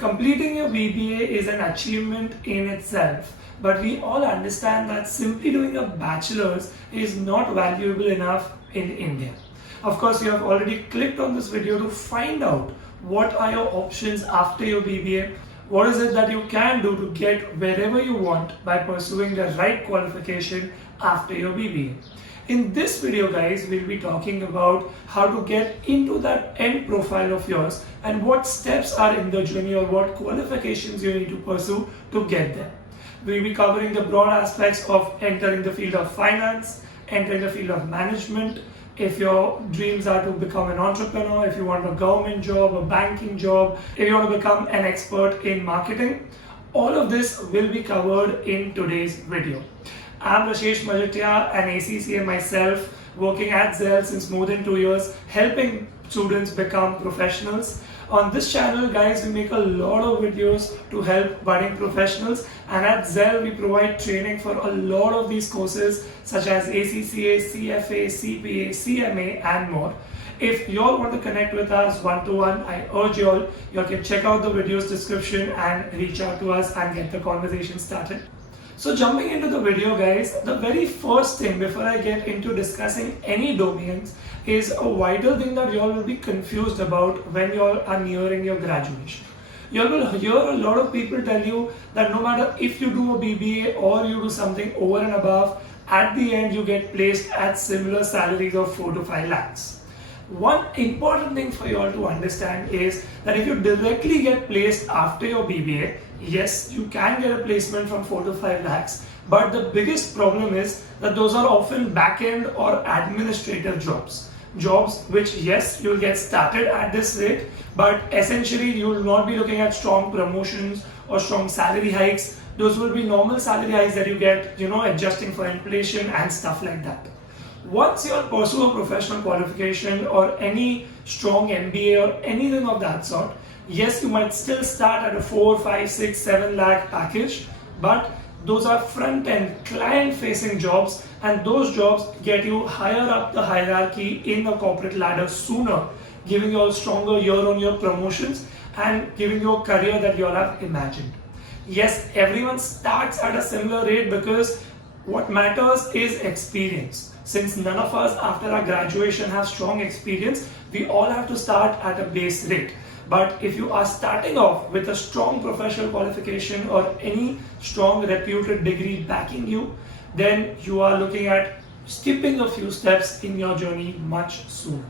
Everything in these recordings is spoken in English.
Completing your BBA is an achievement in itself, but we all understand that simply doing a bachelor's is not valuable enough in India. Of course, you have already clicked on this video to find out what are your options after your BBA, what is it that you can do to get wherever you want by pursuing the right qualification after your BBA. In this video guys, we'll be talking about how to get into that end profile of yours and what steps are in the journey or what qualifications you need to pursue to get there. We'll be covering the broad aspects of entering the field of finance, entering the field of management, if your dreams are to become an entrepreneur, if you want a government job, a banking job, if you want to become an expert in marketing. All of this will be covered in today's video. I'm Rashesh Majatia, an ACCA myself, working at Zell since more than 2 years, helping students become professionals. On this channel, guys, we make a lot of videos to help budding professionals, and at Zell, we provide training for a lot of these courses such as ACCA, CFA, CPA, CMA, and more. If you all want to connect with us one-to-one, I urge you all can check out the video's description and reach out to us and get the conversation started. So jumping into the video guys, the very first thing before I get into discussing any domains is a vital thing that you all will be confused about when you all are nearing your graduation. You all will hear a lot of people tell you that no matter if you do a BBA or you do something over and above, at the end you get placed at similar salaries of 4 to 5 lakhs. One important thing for you all to understand is that if you directly get placed after your BBA, yes, you can get a placement from 4 to 5 lakhs, but the biggest problem is that those are often back-end or administrative jobs. Jobs which, yes, you'll get started at this rate, but essentially you will not be looking at strong promotions or strong salary hikes. Those will be normal salary hikes that you get, adjusting for inflation and stuff like that. Once you pursue a professional qualification or any strong MBA or anything of that sort, yes, you might still start at a 4, 5, 6, 7 lakh package, but those are front-end client-facing jobs, and those jobs get you higher up the hierarchy in the corporate ladder sooner, giving you a stronger year-on-year promotions and giving you a career that you all have imagined. Yes, everyone starts at a similar rate because what matters is experience. Since none of us after our graduation have strong experience, we all have to start at a base rate. But if you are starting off with a strong professional qualification or any strong reputed degree backing you, then you are looking at skipping a few steps in your journey much sooner.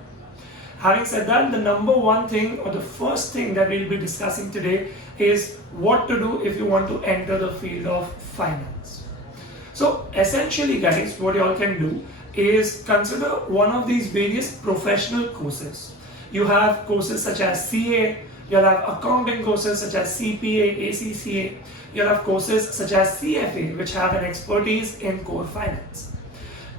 Having said that, the number one thing or the first thing that we'll be discussing today is what to do if you want to enter the field of finance. So essentially guys, what you all can do is consider one of these various professional courses. You have courses such as CA, you'll have accounting courses such as CPA, ACCA, you'll have courses such as CFA which have an expertise in core finance.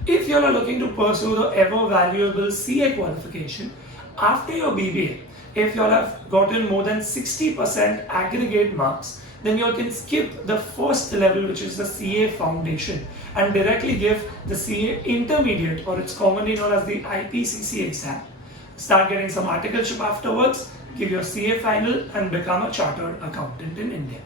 If you are looking to pursue the ever valuable CA qualification, after your BBA, if you all have gotten more than 60% aggregate marks, then you all can skip the first level, which is the CA foundation, and directly give the CA intermediate, or it's commonly known as the IPCC exam. Start getting some articleship afterwards, give your CA final and become a chartered accountant in India.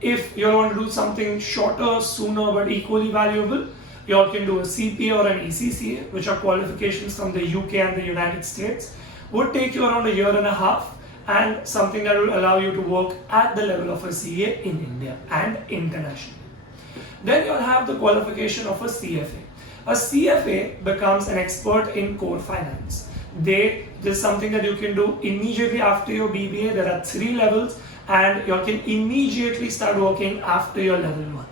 If you want to do something shorter, sooner but equally valuable, you all can do a CPA or an ACCA, which are qualifications from the UK and the United States. Would take you around a year and a half, and something that will allow you to work at the level of a CA in India and internationally. Then you'll have the qualification of a CFA. A CFA becomes an expert in core finance. This is something that you can do immediately after your BBA. There are 3 levels and you can immediately start working after your level 1.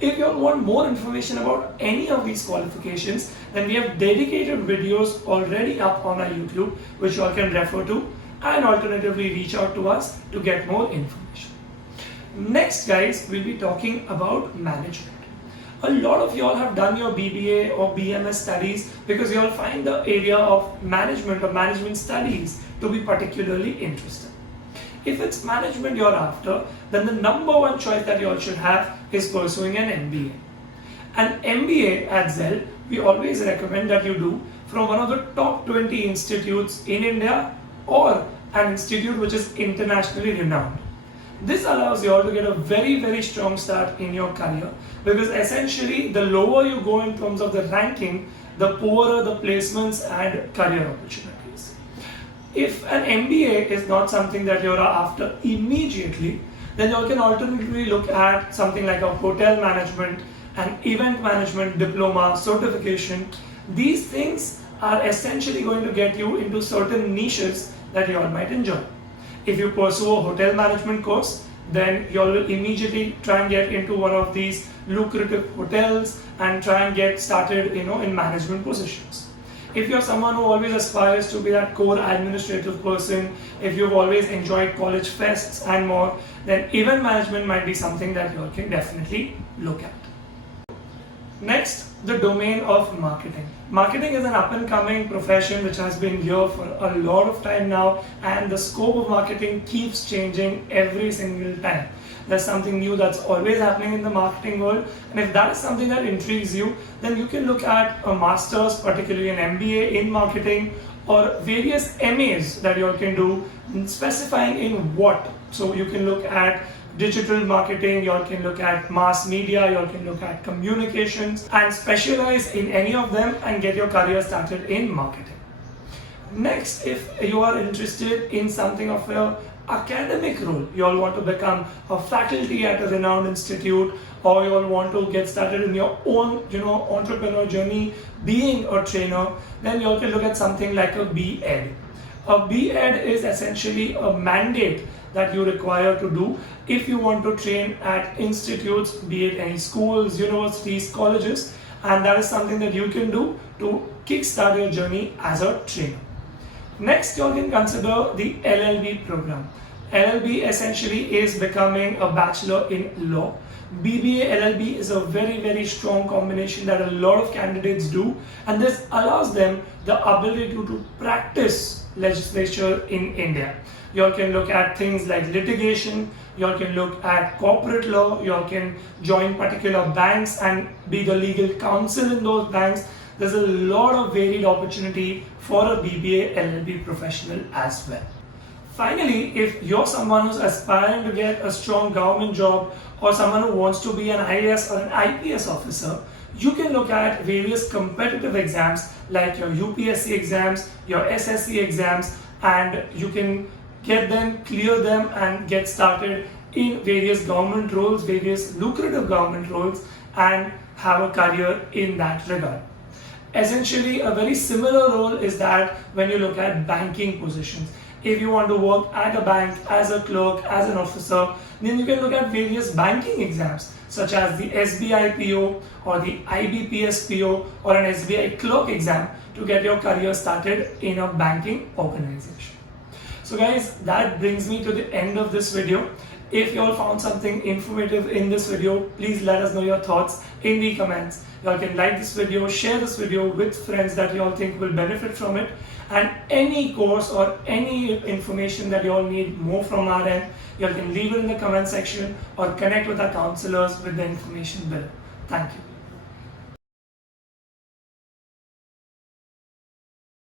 If you want more information about any of these qualifications, then we have dedicated videos already up on our YouTube, which you all can refer to, and alternatively reach out to us to get more information. Next guys, we'll be talking about management. A lot of y'all have done your BBA or BMS studies because y'all find the area of management or management studies to be particularly interesting. If it's management you're after, then the number one choice that you all should have is pursuing an MBA. An MBA at Zell, we always recommend that you do from one of the top 20 institutes in India or an institute which is internationally renowned. This allows you all to get a very strong start in your career, because essentially the lower you go in terms of the ranking, the poorer the placements and career opportunities. If an MBA is not something that you're after immediately, then you can alternatively look at something like a hotel management, an event management diploma, certification. These things are essentially going to get you into certain niches that you all might enjoy. If you pursue a hotel management course, then you will immediately try and get into one of these lucrative hotels and try and get started, in management positions. If you're someone who always aspires to be that core administrative person, if you've always enjoyed college fests and more, then event management might be something that you all can definitely look at. Next, the domain of marketing. Marketing is an up-and-coming profession which has been here for a lot of time now, and the scope of marketing keeps changing every single time. There's something new that's always happening in the marketing world, and if that is something that intrigues you, then you can look at a master's, particularly an MBA in marketing, or various MAs that you all can do specifying in what. So you can look at digital marketing, you all can look at mass media, you all can look at communications, and specialize in any of them and get your career started in marketing. Next, if you are interested in something of a academic role, you all want to become a faculty at a renowned institute, or you all want to get started in your own entrepreneur journey being a trainer, then you all can look at something like a B.Ed. A B.Ed is essentially a mandate that you require to do if you want to train at institutes, be it any schools, universities, colleges, and that is something that you can do to kickstart your journey as a trainer. Next, you can consider the LLB program. LLB essentially is becoming a bachelor in law. BBA LLB is a very strong combination that a lot of candidates do, and this allows them the ability to practice legislature in India. You all can look at things like litigation, you all can look at corporate law, you all can join particular banks and be the legal counsel in those banks. There's a lot of varied opportunity for a BBA LLB professional as well. Finally, if you're someone who's aspiring to get a strong government job, or someone who wants to be an IAS or an IPS officer, you can look at various competitive exams like your UPSC exams, your SSC exams, and you can get them, clear them, and get started in various government roles, various lucrative government roles, and have a career in that regard. Essentially, a very similar role is that when you look at banking positions. If you want to work at a bank as a clerk, as an officer, then you can look at various banking exams such as the SBI PO or the IBPS PO or an SBI clerk exam to get your career started in a banking organization. So guys, that brings me to the end of this video. If you all found something informative in this video, please let us know your thoughts in the comments. You all can like this video, share this video with friends that you all think will benefit from it, and any course or any information that you all need more from our end, you all can leave it in the comment section or connect with our counselors with the information below. Thank you.